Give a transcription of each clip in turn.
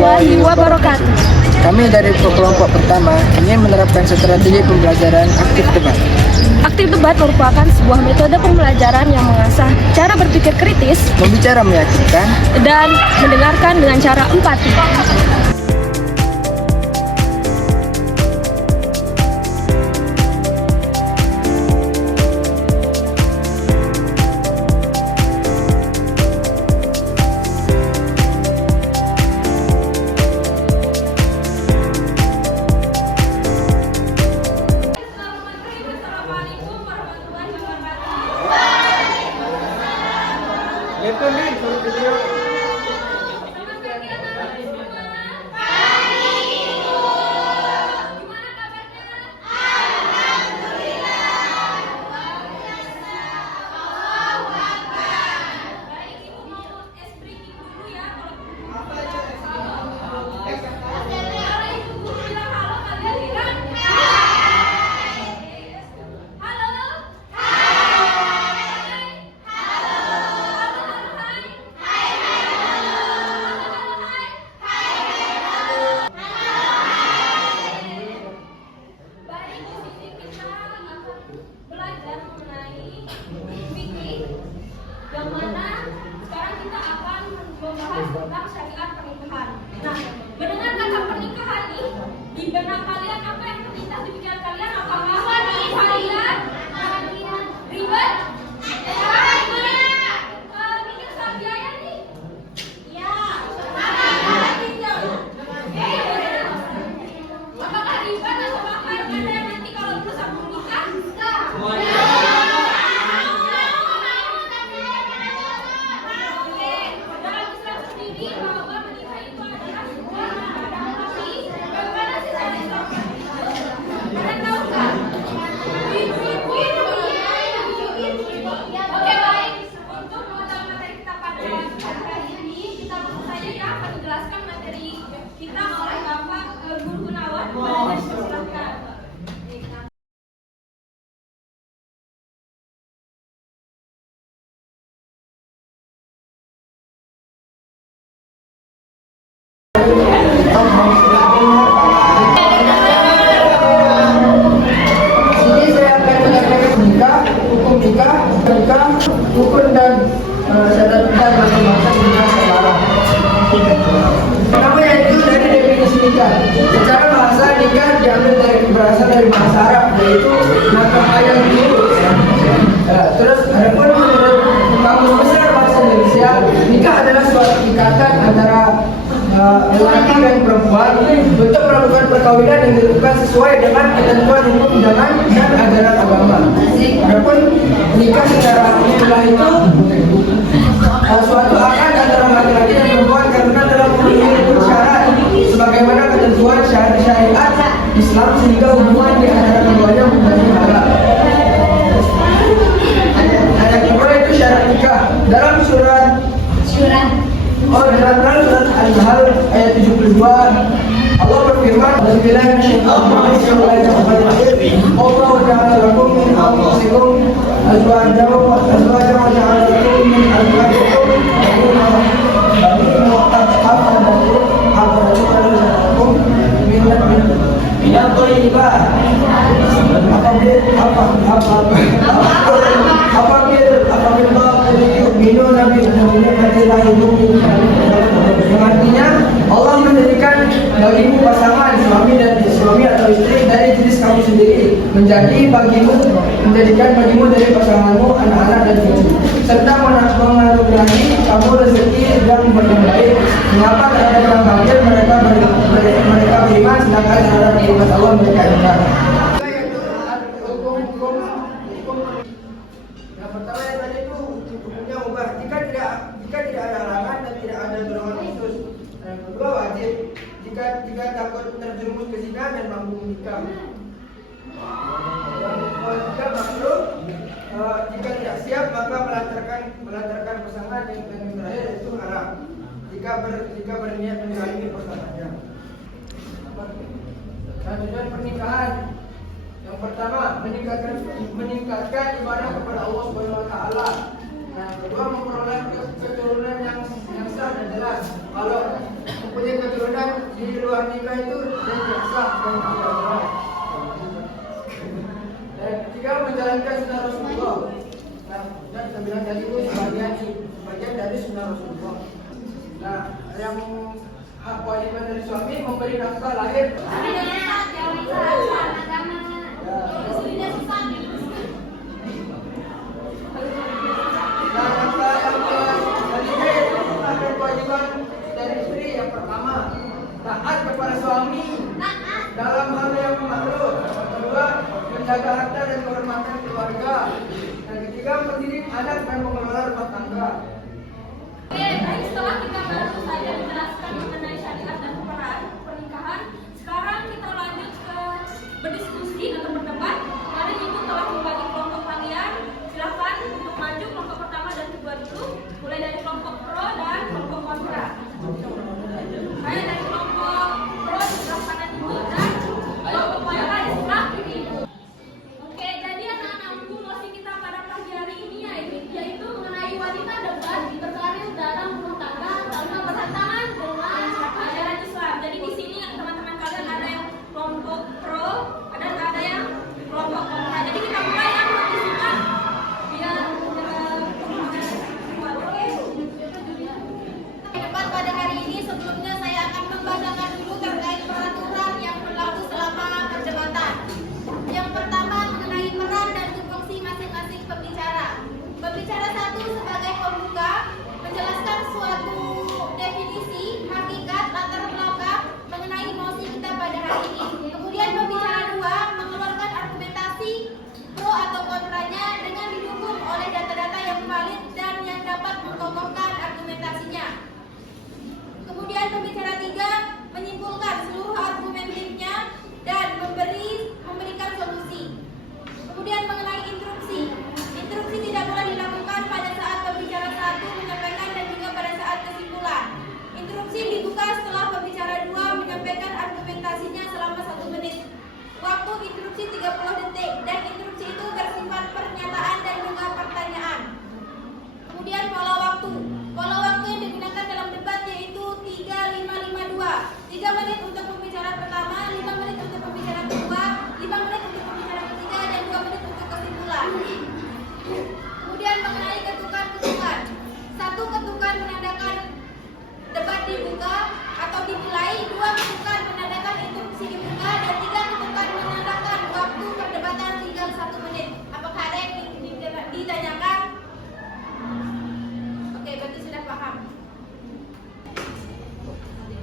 warahmatullahi wabarakatuh. Kami dari kelompok pertama ingin menerapkan strategi pembelajaran aktif debat. Aktif debat merupakan sebuah metode pembelajaran yang mengasah cara berpikir kritis, Membicara meyakinkan, dan mendengarkan dengan cara empati. Yang mana sekarang kita akan membahas tentang syariat pernikahan. Nah, mendengar kata pernikahan ini, di benak kalian apa yang terlintas di pikiran kalian? Apakah kalian ribet? Mikir soal biaya nih? Ya. Apakah ribet atau bakal ada yang nanti kalau berusaha menikah? Kita oleh Bapak Guru Gunawan. Silakan. Ini saya akan menyampaikan hukum nikah, rukun dan syarat nikah masing-masing nikah selarang. Pertama yaitu dari definisi nikah. Secara bahasa nikah berasal dari bahasa Arab, yaitu nakah ayat dulu. Terus adapun menurut Kamus Besar Bahasa Indonesia, nikah adalah suatu ikatan antara lelaki dan perempuan untuk melakukan perkawinan yang dilakukan sesuai dengan ketentuan hukum dan ajaran agama. Adapun nikah secara istilah itu suatu akad antara laki-laki dan perempuan karena dalam memenuhi syarat sebagaimana ketentuan syariat Islam sehingga hubungan di antara keduanya menjadi halal. Yang kedua itu syarat nikah dalam surat surat Al-Nahl ayat 72 Allah berfirman Allah ja'ala lakum min anfusikum azwajan wa ja'ala lakum min azwajikum yang artinya Allah menjadikan bagimu pasangan suami atau istri dari jenis kamu sendiri, menjadikan bagimu dari pasanganmu anak-anak dan cucu, serta mengaruniai kamu rezeki dan yang baik. Mengapa terhadap orang kafir mereka beriman sedangkan terhadap nikmat Allah mereka ingkar? Yang pertama yang tadi itu hukumnya mubah jika tidak ada halangan dan tidak ada dorongan khusus. Yang kedua wajib jika takut terjerumus ke zina dan mampu menikah. Yang ketiga makruh jika tidak siap maka melantarkan pasangan. Yang terakhir itu haram jika berniat menzalimi pasangannya. Dan tujuan pernikahan yang pertama meningkatkan ibadah kepada Allah Subhanahu Wa Taala. Yang kedua memperoleh keturunan yang sah dan jelas. Kalau mempunyai keturunan di luar nikah itu tidak sah dan tidak benar. Dan ketiga, menjalankan sunnah Rasulullah. Nah, dan saya bilang tadi itu sebagian dari sunnah Rasulullah. Nah, yang hak kewajiban dari suami memberi nafkah lahir. Kewajiban dari istri yang pertama, taat kepada suami dalam hal yang makruh. Kedua, menjaga harta dan kehormatan keluarga. Dan ketiga, mendidik anak dan mengelola rumah tangga. Oke, baik, setelah kita baru saja menjelaskan mengenai syariat dan peran pernikahan, sekarang kita lanjut ke berdiskusi atau berdebat. Kali ibu telah membagi kelompok kalian. Silakan untuk maju kelompok pertama dan kedua dulu, mulai dari kelompok pro dan kelompok kontra. Saya dari kelompok pro di sebelah kanan ibu dan kelompok kontra di sebelah kiri ibu. Oke, jadi anak-anakku mosi kita pada pagi hari ini yaitu mengenai wanita debat berkarir dalam rumah tangga tanpa bertentangan dengan ajaran Islam. Jadi di sini teman-teman kalian ada yang kelompok pro dan ada yang kelompok kontra. Jadi kita mulai ya berdiskusi biar debat pada hari ini. Sebelumnya saya akan membacakan dulu terkait peraturan yang berlaku selama perdebatan. Yang pertama mengenai peran dan tupoksi masing-masing pembicara. Pembicara satu sebagai pembuka menjelaskan suatu definisi, hakikat, latar belakang mengenai mosi kita pada hari ini. Kemudian pembicara dua mengeluarkan argumentasi pro atau kontranya dengan didukung oleh data-data yang valid dan yang dapat mengokohkan argumentasinya. Kemudian pembicara tiga menyimpulkan seluruh argumentifnya dan memberikan solusi. Kemudian mengenai interupsi. Interupsi tidak boleh dilakukan pada saat pembicara satu menyampaikan dan juga pada saat kesimpulan. Interupsi dibuka setelah pembicara dua menyampaikan argumentasinya selama 1 menit. Waktu interupsi 30 detik dan interupsi itu bersifat pernyataan dan juga pertanyaan. Kemudian pola waktu. Pola waktu yang digunakan dalam debat yaitu 3552. 3 menit untuk pembicara pertama, 5 menit untuk pembicara kedua, 5 menit untuk pembicara ketiga, dan 2 menit untuk kesimpulan. Kemudian mengenai ketukan-ketukan. 1 ketukan menandakan debat dibuka atau dimulai, 2 ketukan menandakan interupsi dibuka, dan 3 ketukan menandakan waktu perdebatan tinggal 1 menit. Apakah ada yang ditanyakan? Oke, berarti sudah paham.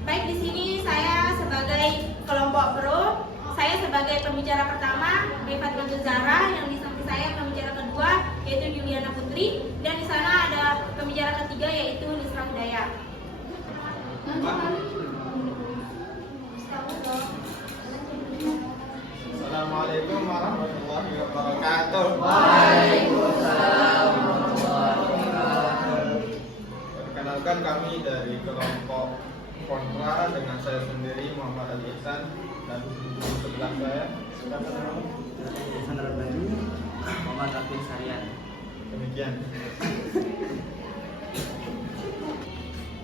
Baik, di sini saya sebagai kelompok pro, saya sebagai pembicara pertama, Rifat Zahra, yang di samping saya pembicara kedua yaitu Juliana Putri, dan di sana ada pembicara ketiga yaitu Nisra Hudaya. Assalamualaikum warahmatullahi wabarakatuh. Waalaikumsalam warahmatullahi wabarakatuh. Perkenalkan, kami dari kelompok kontra dengan saya sendiri Muhammad Ali Ihsan dan di sebelah saya Sandra Baju, Muhammad Rafiq Sarian. demikian.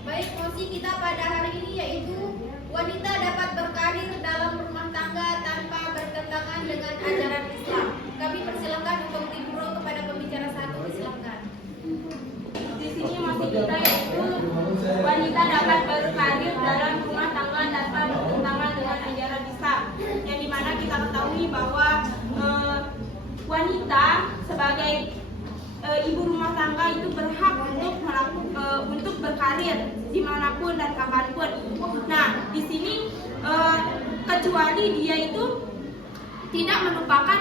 Baik, mosi kita pada hari ini yaitu wanita dapat berkarir dalam rumah tangga tanpa bertentangan dengan ajaran Islam. Kami persilakan untuk diburu kepada pembicara satu, silakan. Di sini mosi kita yaitu wanita dapat berkarir dalam rumah tangga tanpa bertentangan dengan ajaran Islam. Yang dimana kita ketahui bahwa wanita sebagai ibu rumah tangga itu berhak untuk berkarir dimanapun dan kapanpun. Nah, di sini kecuali dia itu tidak melupakan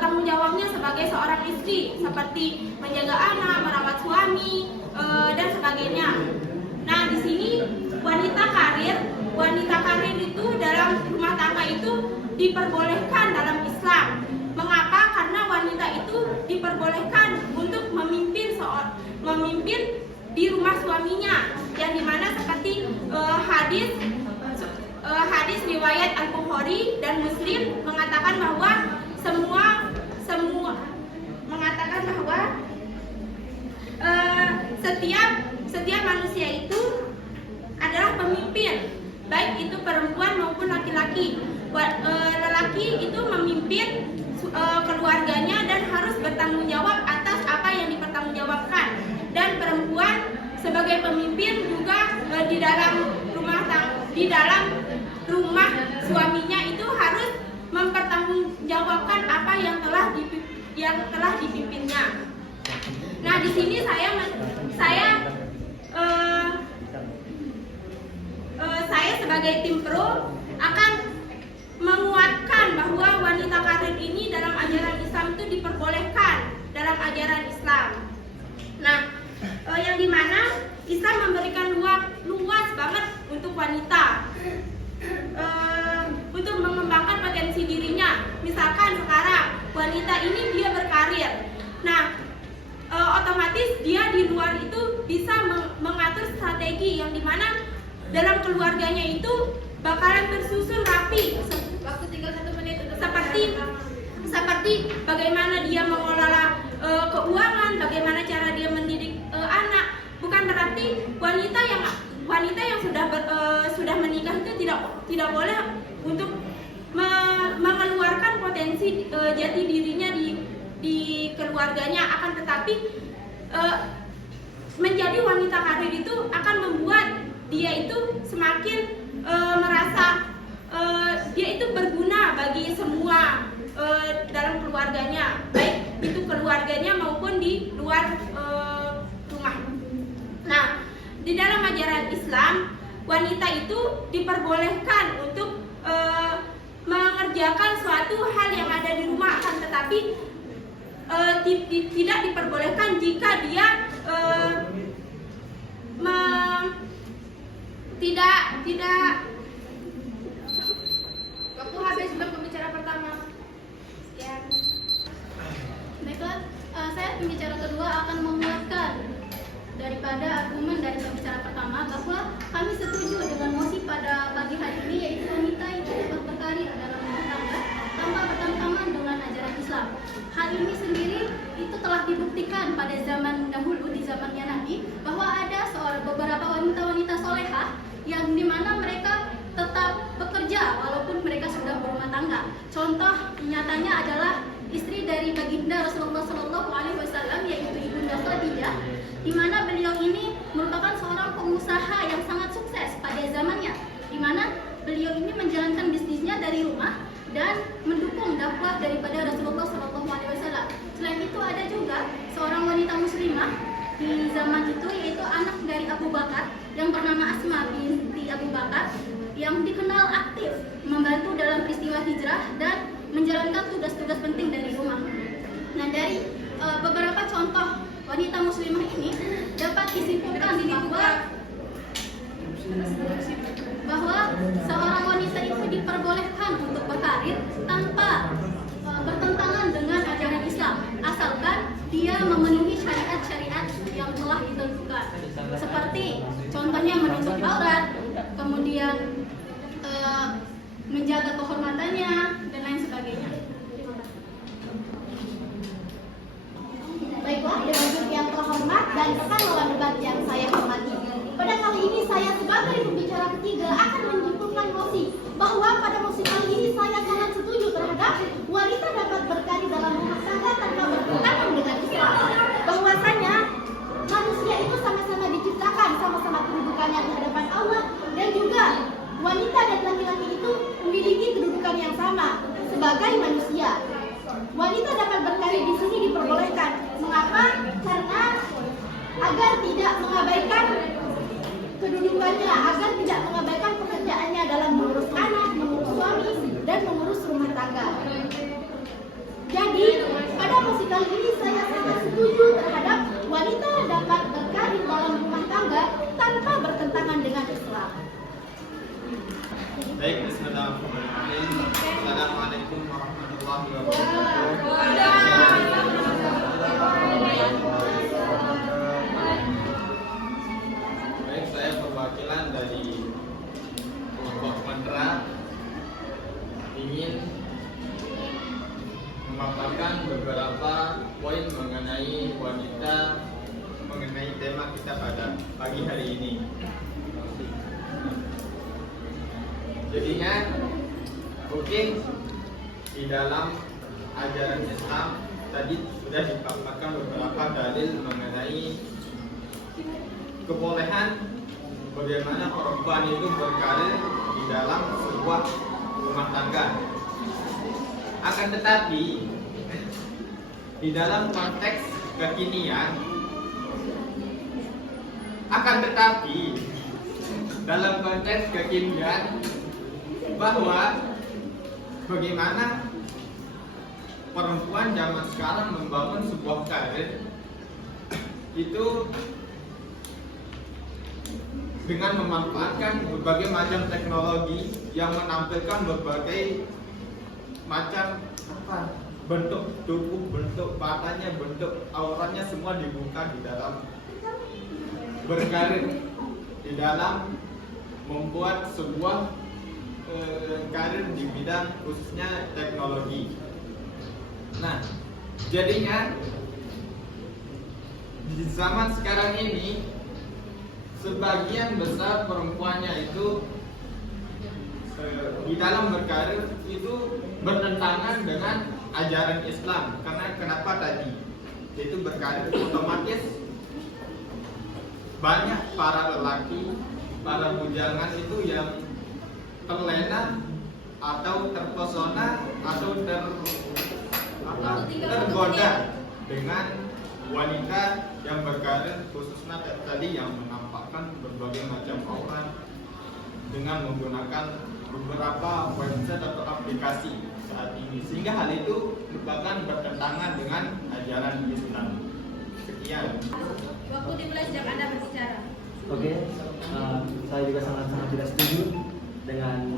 tanggung jawabnya sebagai seorang istri, seperti menjaga anak, merawat suami, dan sebagainya. Nah, di sini wanita karir itu dalam rumah tangga itu diperbolehkan dalam Islam. Mengapa? Karena wanita itu diperbolehkan untuk memimpin di rumah suaminya, yang dimana seperti hadis riwayat Al-Bukhari dan Muslim mengatakan bahwa setiap manusia itu adalah pemimpin. baik itu perempuan maupun laki-laki. Lelaki itu memimpin keluarganya dan harus bertanggung jawab atas apa yang dipertanggungjawabkan, dan perempuan sebagai pemimpin juga di dalam rumah suaminya itu harus mempertanggungjawabkan apa yang telah dipimpinnya. Nah, di sini saya sebagai tim pro akan menguatkan bahwa wanita karir ini dalam ajaran Islam itu diperbolehkan dalam ajaran Islam. Nah, yang dimana Islam memberikan luas banget untuk wanita untuk mengembangkan potensi dirinya. Misalkan sekarang wanita ini dia berkarir, nah otomatis dia di luar itu bisa mengatur strategi yang dimana dalam keluarganya itu bakalan tersusun rapi. Waktu tinggal 1 menit untuk seperti bagaimana dia mengelola keuangan, bagaimana cara dia mendidik anak. Bukan berarti wanita yang sudah menikah itu tidak boleh untuk mengeluarkan potensi jati dirinya di keluarganya, akan tetapi menjadi wanita karir itu akan membuat dia itu semakin merasa dia itu berguna bagi semua dalam keluarganya, baik itu keluarganya maupun di luar rumah. Nah, di dalam ajaran Islam wanita itu diperbolehkan untuk mengerjakan suatu hal yang ada di rumah, akan tetapi tidak diperbolehkan jika dia tidak waktu habis untuk pembicara pertama. sekian. Baiklah, saya pembicara kedua akan menguatkan daripada argumen dari pembicara pertama bahwa kami setuju dengan mosi pada pagi hari ini, yaitu wanita itu dapat berkarir dalam rumah tangga tanpa bertentangan dengan ajaran Islam. Hal ini sendiri itu telah dibuktikan pada zaman dahulu, di zamannya Nabi, bahwa ada beberapa wanita-wanita solehah yang dimana mereka tetap bekerja walaupun mereka sudah berumah tangga. Contoh nyatanya adalah istri dari baginda Rasulullah SAW, yaitu Ibunda Khadijah, di mana beliau ini merupakan seorang pengusaha yang sangat sukses pada zamannya, di mana beliau ini menjalankan bisnisnya dari rumah dan mendukung dakwah daripada Rasulullah SAW. Selain itu ada juga seorang wanita muslimah di zaman itu, yaitu anak dari Abu Bakar yang bernama Asma binti Abu Bakar, yang dikenal aktif membantu dalam peristiwa hijrah dan menjalankan tugas-tugas penting dari rumah. Nah, dari beberapa contoh wanita muslimah ini dapat disimpulkan bahwa seorang wanita itu diperbolehkan untuk berkarir tanpa bertentangan dengan ajaran Islam, asalkan dia memenuhi syariat-syariat yang telah ditentukan, seperti contohnya menutup aurat, kemudian menjaga kehormatannya dan lain sebagainya. Baiklah, dengan yang terhormat dan rekan lawan debat yang saya hormati, pada kali ini saya sebagai pembicara ketiga akan menyimpulkan mosi bahwa pada mosi kali ini saya sangat setuju terhadap wanita dapat berkarir dalam rumah tangga tanpa bertentangan dengan Islam. Bahwasanya manusia itu sama-sama diciptakan sama-sama kedudukannya di hadapan Allah, dan juga wanita dan laki-laki itu memiliki kedudukan yang sama sebagai manusia. Wanita dapat berkarir di sini diperbolehkan. Mengapa? Karena agar tidak mengabaikan kedudukannya, agar tidak mengabaikan pekerjaannya dalam mengurus anak, mengurus suami, dan mengurus rumah tangga. Jadi, pada mosi kali ini saya sangat setuju terhadap wanita dapat berkarir dalam rumah tangga tanpa bertentangan dengan Islam. Baik, bismillahirrahmanirrahim. Assalamualaikum warahmatullahi wabarakatuh. Baik, saya perwakilan dari kelompok kontra ingin memaparkan beberapa poin mengenai wanita, mengenai tema kita pada pagi hari ini. Jadinya mungkin di dalam ajaran Islam tadi sudah dipaparkan beberapa dalil mengenai kebolehan bagaimana perempuan itu berkarir di dalam sebuah rumah tangga. Akan tetapi di dalam konteks kekinian, bahwa bagaimana perempuan zaman sekarang membangun sebuah karir itu dengan memanfaatkan berbagai macam teknologi yang menampilkan berbagai macam bentuk tubuh, bentuk matanya, bentuk auratnya semua dibuka di dalam berkarir, di dalam membuat sebuah karir di bidang khususnya teknologi. Nah, jadinya di zaman sekarang ini sebagian besar perempuannya itu di dalam berkarir itu bertentangan dengan ajaran Islam. Karena kenapa tadi? Itu berkarir otomatis banyak para lelaki, para bujangan itu yang terlena atau terpesona atau tergoda dengan wanita yang berkarir, khususnya tadi yang menampakkan berbagai macam aurat dengan menggunakan beberapa website atau aplikasi saat ini, sehingga hal itu merupakan bertentangan dengan ajaran Islam. Sekian. Waktu dimulai sejak Anda berbicara. Oke, saya juga sangat-sangat tidak setuju dengan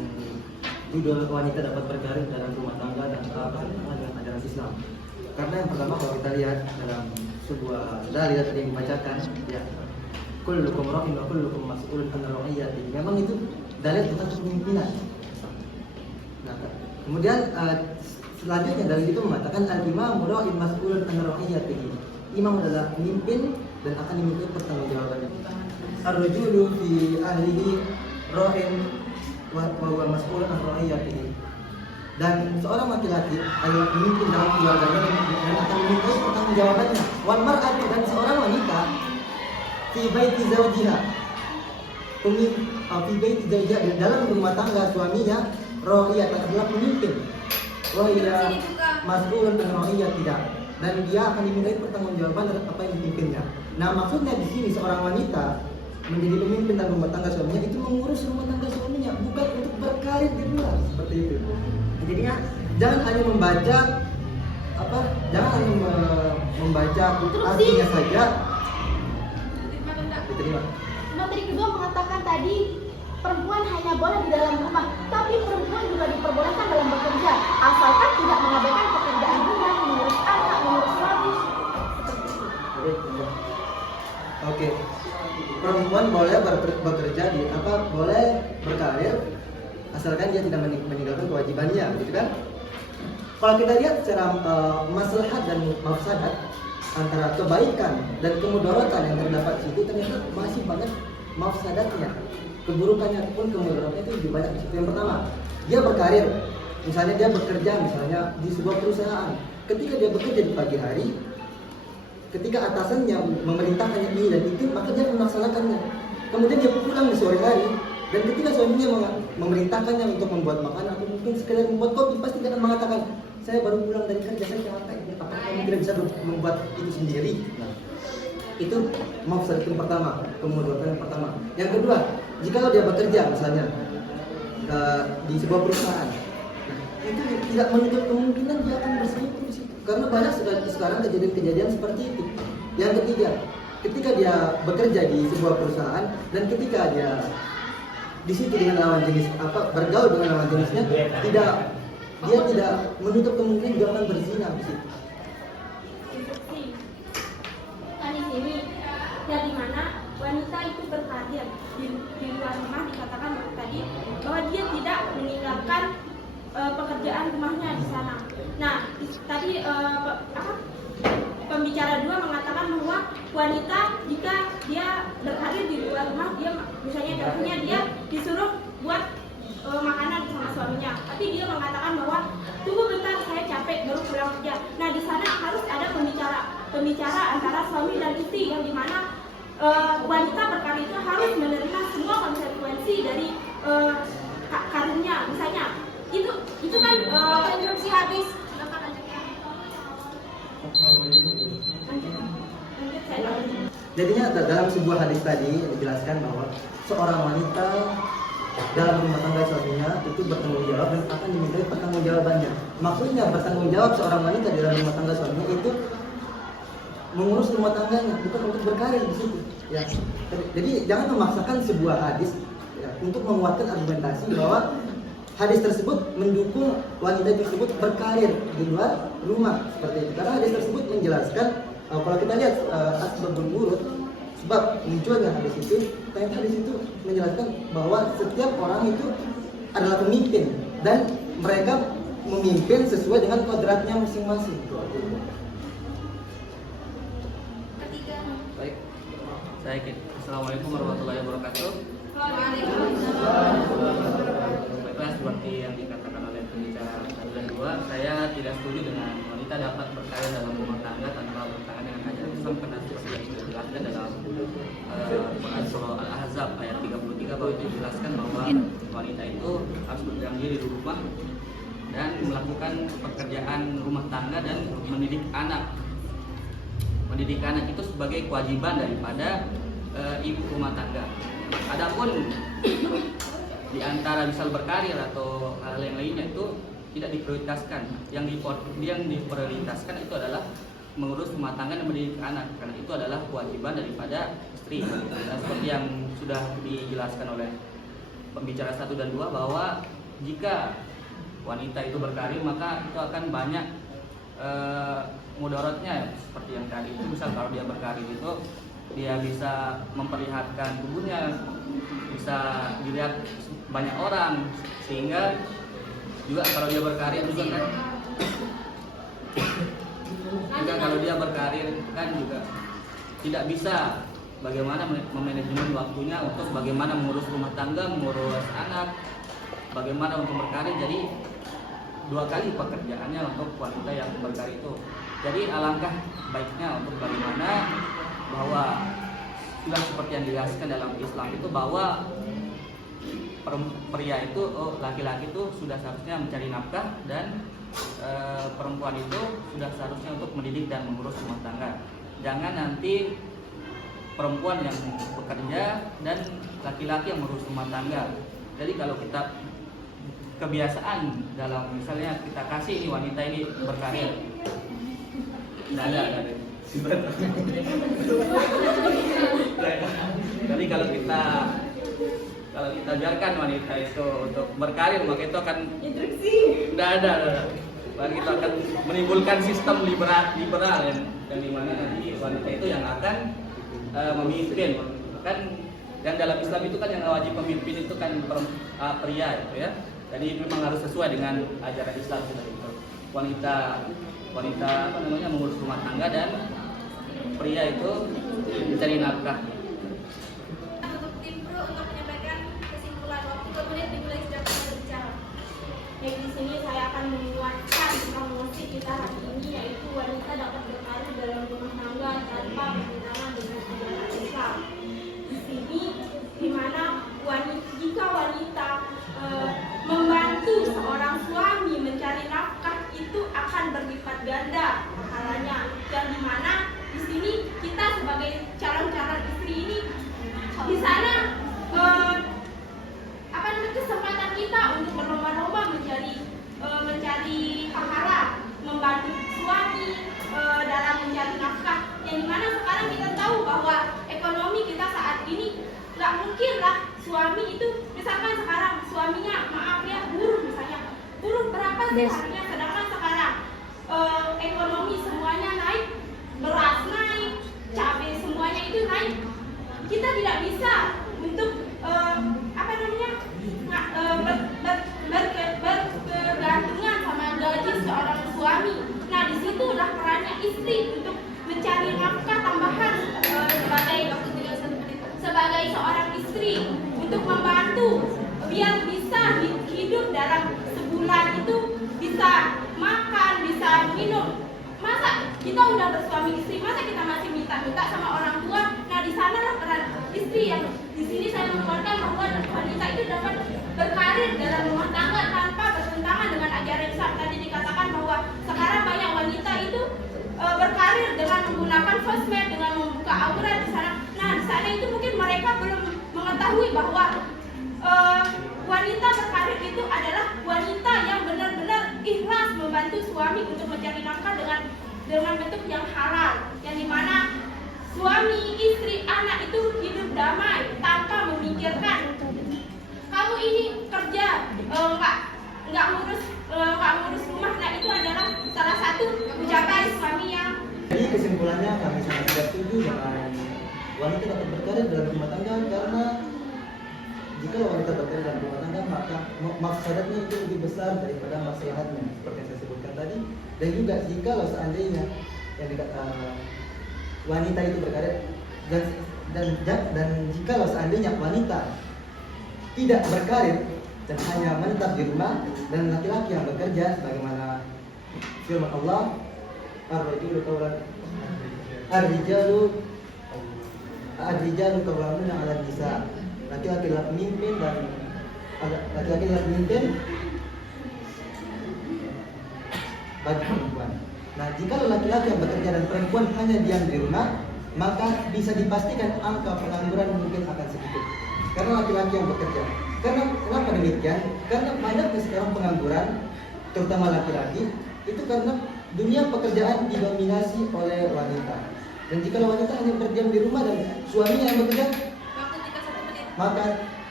tuduhan wanita dapat berkarir dalam rumah tangga dan bertentangan dengan ajaran Islam. Karena yang pertama kalau kita lihat dalam sebuah dalil tadi yang dibacakan, ya, kullukum ra'in wa kullukum mas'ulun an ra'iyati. Memang itu dalil tentang kepemimpinan. Nah, kemudian selanjutnya dalil itu mengatakan al-imamu ra'in mas'ulun an ra'iyati. Imam adalah pemimpin dan akan dimintai pertanggungjawabannya. Ar-rajulu fi ahlihi ra'in wa huwa mas'ulun an ra'iyatihi. Dan seorang laki-laki adalah pemimpin dalam keluarganya dan akan dimintai pertanggungjawabannya. Wal mar'atu, dan seorang wanita fi baiti zawjiha, fi baiti zawjiha, dalam rumah tangga suaminya, ra'iyat adalah pemimpin. Wa hiya mas'ulun an ra'iyatiha, dan dia akan dimintai pertanggungjawaban terhadap apa yang dipimpinnya. Nah, maksudnya di sini seorang wanita menjadi pemimpin dalam rumah tangga suaminya itu mengurus rumah tangga suaminya, bukan untuk berkarir di luar seperti itu. Jadinya jangan hanya membaca artinya saja. Diterima. Materi kedua mengatakan tadi perempuan hanya boleh di dalam rumah, tapi perempuan juga diperbolehkan dalam bekerja, asalkan tidak mengabaikan pekerjaan rumah, mengurus anak, mengurus suami, seperti itu. Oke. Perempuan boleh bekerja boleh berkarir asalkan dia tidak meninggalkan kewajibannya, gitu kan? Kalau kita lihat secara maslahat dan mafsadat antara kebaikan dan kemudaratan yang terdapat di situ, ternyata masih banyak mafsadatnya, keburukannya pun kemudaratnya itu lebih banyak di situ. Yang pertama, dia berkarir, misalnya dia bekerja misalnya di sebuah perusahaan. Ketika dia bekerja di pagi hari, ketika atasannya memerintahkannya ini dan itu, maka dia melaksanakannya. Kemudian dia pulang di sore hari, dan ketika suaminya memerintahkannya untuk membuat makanan atau mungkin sekedar membuat kopi, pasti dia akan mengatakan, saya baru pulang dari kerja, saya capek, apakah kamu tidak bisa membuat itu sendiri? Nah, itu mafsadat yang pertama, kemudaratan yang pertama. Yang kedua, jika dia bekerja misalnya di sebuah perusahaan, nah, itu tidak menutup kemungkinan dia akan berselingkuh di situ, karena banyak sekarang kejadian-kejadian seperti itu. Yang ketiga, ketika dia bekerja di sebuah perusahaan dan ketika dia di situ dengan lawan jenis bergaul dengan lawan jenisnya, dia tidak menutup kemungkinan dia akan berzina di situ. Instruksi. Nah, di sini dari mana wanita itu berkarir di luar rumah, dikatakan tadi bahwa dia tidak meninggalkan pekerjaan rumahnya di sana. Nah, tadi pembicara dua mengatakan bahwa wanita jika dia berkarir di luar rumah, dia misalnya contohnya dia disuruh buat makanan suaminya. Tapi dia mengatakan bahwa tunggu bentar, saya capek baru pulang kerja. Nah, di sana harus ada pembicara antara suami dan istri, yang dimana wanita berkarir itu harus menerima semua konsekuensi dari karirnya. Misalnya itu kan Instruksi habis. Jadinya dalam sebuah hadis tadi dijelaskan bahwa seorang wanita dalam rumah tangga suaminya itu bertanggung jawab dan akan dimintai pertanggungjawabannya. Maksudnya bertanggung jawab seorang wanita di dalam rumah tangga suaminya itu mengurus rumah tangganya, bukan untuk berkarir di situ. Ya. Jadi jangan memaksakan sebuah hadis ya, untuk menguatkan argumentasi bahwa hadis tersebut mendukung wanita tersebut berkarir di luar rumah seperti itu. Karena hadis tersebut menjelaskan kalau kita lihat asbabul wurud, sebab munculnya hadis itu, ternyata hadis itu menjelaskan bahwa setiap orang itu adalah pemimpin dan mereka memimpin sesuai dengan kodratnya masing-masing. Ketiga. Baik, saya Assalamualaikum warahmatullahi wabarakatuh. Baiklah, seperti yang dikatakan oleh pembicara 1 dan 2, saya tidak setuju dengan wanita dapat berkarir dalam rumah tangga tanpa bertahan dengan ajaran Islam, karena seperti yang sudah dijelaskan dalam surah Al-Ahzab ayat 33 bahwa itu dijelaskan bahwa wanita itu harus berdiam diri di rumah dan melakukan pekerjaan rumah tangga dan mendidik anak. Mendidik anak itu sebagai kewajiban daripada ibu rumah tangga. Adapun di antara misal berkarir atau hal yang lainnya itu tidak diprioritaskan. Yang diprioritaskan itu adalah mengurus rumah tangga dan mendidik anak, karena itu adalah kewajiban daripada istri. Dan seperti yang sudah dijelaskan oleh pembicara 1 dan 2 bahwa jika wanita itu berkarir maka itu akan banyak mudaratnya, seperti yang tadi itu. Misal kalau dia berkarir itu dia bisa memperlihatkan tubuhnya, bisa dilihat banyak orang, sehingga juga kalau dia berkarir juga kan kalau dia berkarir kan juga tidak bisa bagaimana memanajemen waktunya untuk bagaimana mengurus rumah tangga, mengurus anak, bagaimana untuk berkarir. Jadi 2 kali pekerjaannya untuk wanita yang berkarir itu. Jadi alangkah baiknya untuk bagaimana bahwa sudah seperti yang dijelaskan dalam Islam itu bahwa pria itu, laki-laki itu sudah seharusnya mencari nafkah dan perempuan itu sudah seharusnya untuk mendidik dan mengurus rumah tangga. Jangan nanti perempuan yang bekerja dan laki-laki yang mengurus rumah tangga. Jadi kalau kita kebiasaan dalam misalnya kita kasih ini wanita ini berkarir, nggak ada. Jadi kalau kita biarkan wanita itu untuk berkarir, maka itu akan tidak ada. Maka kita akan menimbulkan sistem liberal yang dimana nanti wanita itu yang akan memimpin. Kan dan dalam Islam itu kan yang wajib pemimpin itu kan pria itu ya. Jadi memang harus sesuai dengan ajaran Islam itu. Wanita mengurus rumah tangga dan pria itu mencari nafkah. Untuk tim pro untuk menyampaikan kesimpulan, waktu 2 menit dimulai sejak kita berbicara. Jadi di sini saya akan menguatkan promosi kita hari ini, yaitu wanita dapat berkarir dalam rumah tangga tanpa bertentangan dengan ajaran Islam. Di sini di mana jika wanita membantu seorang suami mencari nafkah itu akan berlipat ganda pahalanya. Yang dimana di sini kita sebagai calon-calon istri ini di sana kesempatan kita untuk berlomba-lomba mencari pahala, membantu suami dalam mencari nafkah. Yang dimana sekarang kita tahu bahwa ekonomi kita saat ini nggak mungkin lah suami itu, misalkan sekarang suaminya buruh berapa sih harganya, sedangkan sekarang ekonomi semuanya naik, beras naik, cabai semuanya itu naik. Kita tidak bisa untuk bergantungan sama gaji seorang suami. Nah, disitulah perannya istri untuk mencari nafkah tambahan sebagai seorang istri untuk membantu biar bisa hidup dalam suami istri, masa kita masih minta-minta sama orang tua? Nah, di sanalah peran istri yang di sini saya mengeluarkan bahwa wanita itu dapat berkarir dalam rumah tangga tanpa bertentangan dengan ajaran Islam. Tadi dikatakan bahwa sekarang banyak wanita itu berkarir dengan menggunakan sosmed, dengan membuka aurat di sana. Nah, di sana itu mungkin mereka belum mengetahui bahwa wanita berkarir itu adalah wanita yang benar-benar ikhlas membantu suami untuk mencari nafkah dengan bentuk yang halal, yang dimana suami, istri, anak itu hidup damai tanpa memikirkan kamu ini kerja nggak ngurus rumah. Nah, itu adalah salah satu ucapan suami yang. Jadi kesimpulannya kami sangat tidak setuju dengan wanita dapat berkarir dalam rumah tangga, karena jika wanita berkarir dalam rumah tangga maka mafsadatnya itu lebih besar daripada maslahatnya seperti yang saya sebutkan tadi. Dan juga jika seandainya yang wanita itu berkarir dan jika seandainya wanita tidak berkarir dan hanya menetap di rumah, dan laki-laki yang bekerja sebagaimana firman Allah, Ar-rijalu qawwamuna 'alan nisa. Laki-laki adalah pemimpin dan laki-laki adalah pemimpin bagi perempuan. Nah, jika laki-laki yang bekerja dan perempuan hanya diam di rumah, maka bisa dipastikan angka pengangguran mungkin akan sedikit. Karena laki-laki yang bekerja. Kenapa demikian? Karena banyaknya sekarang pengangguran, terutama laki-laki, itu karena dunia pekerjaan didominasi oleh wanita. Dan jika wanita hanya berdiam di rumah dan suaminya yang bekerja, maka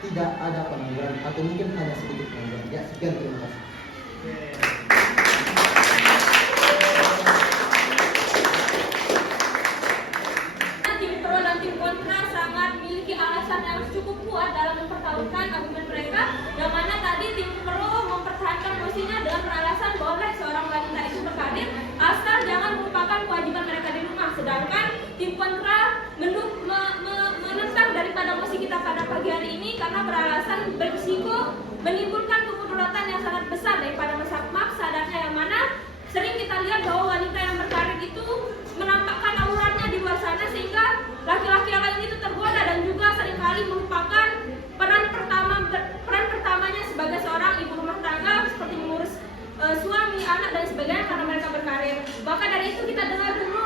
tidak ada pengangguran atau mungkin hanya sedikit pengangguran. Ya, sekian, terima kasih. Tim pro dan tim kontra sangat memiliki alasan yang cukup kuat dalam mempertahankan argumen mereka, yang mana tadi tim pro mempertahankan posisinya dengan beralasan boleh seorang wanita itu berkarir asal jangan melupakan kewajiban mereka di rumah. Sedangkan tim kontra menentang daripada posisi kita pada pagi hari ini karena beralasan berisiko menimbulkan kemudaratan yang sangat besar daripada mafsadatnya, yang mana sering kita lihat bahwa wanita yang berkarir itu menampakkan auratnya di luar sana sehingga laki-laki yang lain itu tergoda dan juga seringkali melupakan peran pertamanya sebagai seorang ibu rumah tangga seperti mengurus suami, anak dan sebagainya karena mereka berkarir. Maka dari itu kita dengar dulu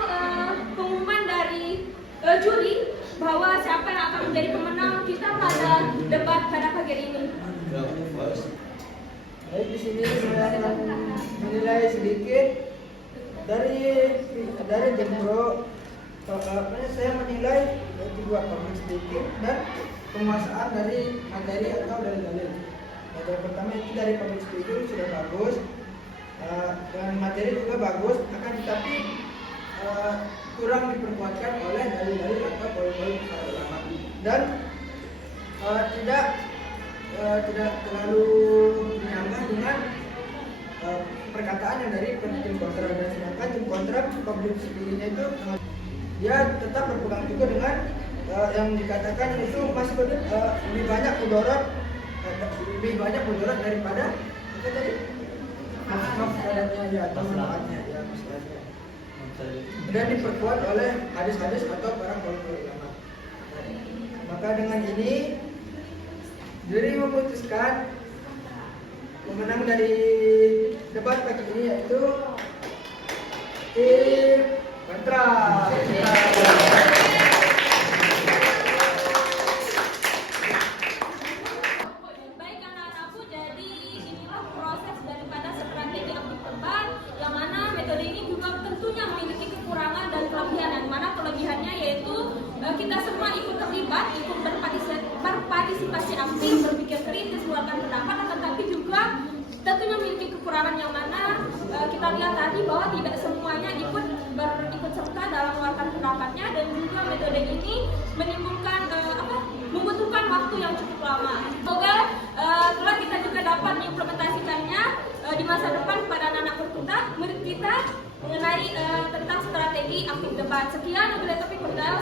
pengumuman dari juri bahwa siapa yang akan menjadi pemenang kita pada debat pada pagi hari ini. Baik, di sini saya akan menilai sedikit dari tim pro. Saya menilai yaitu dua public speaking dan penguasaan dari materi atau dari dalil. Materi pertama itu dari public speaking sudah bagus, dan materi juga bagus, akan tetapi kurang diperkuatkan oleh dalil-dalil atau poin-poin ulama, dan tidak terlalu menyangka dengan perkataan yang dari tim kontra. Dan sedangkan tim kontra public speaking-nya itu dia tetap berpegang juga dengan yang dikatakan itu masih lebih banyak mudarat daripada apa tadi mafsadatnya ya atau manfaatnya ya masalahnya, dan diperkuat oleh hadis-hadis atau para ulama. Maka dengan ini juri memutuskan pemenang dari debat pagi ini yaitu tim kontra. Baik anak-anakku, jadi inilah proses daripada strategi aktif debat, yang mana metode ini juga tentunya memiliki kekurangan dan kelebihan. Yang mana kelebihannya yaitu kita semua ikut terlibat, ikut berpartisipasi aktif, berpikir kritis, mengeluarkan pendapat, tetapi juga tentunya memiliki kekurangan, yang mana kita lihat tadi bahwa tidak semuanya ikut serta dalam mengeluarkan pendapatnya, dan juga metode ini menimbulkan membutuhkan waktu yang cukup lama. Semoga setelah kita juga dapat mengimplementasikannya di masa depan kepada anak-anak murid kita mengenai tentang strategi aktif debat. Sekian, wabillahi taufiq wal hidayah.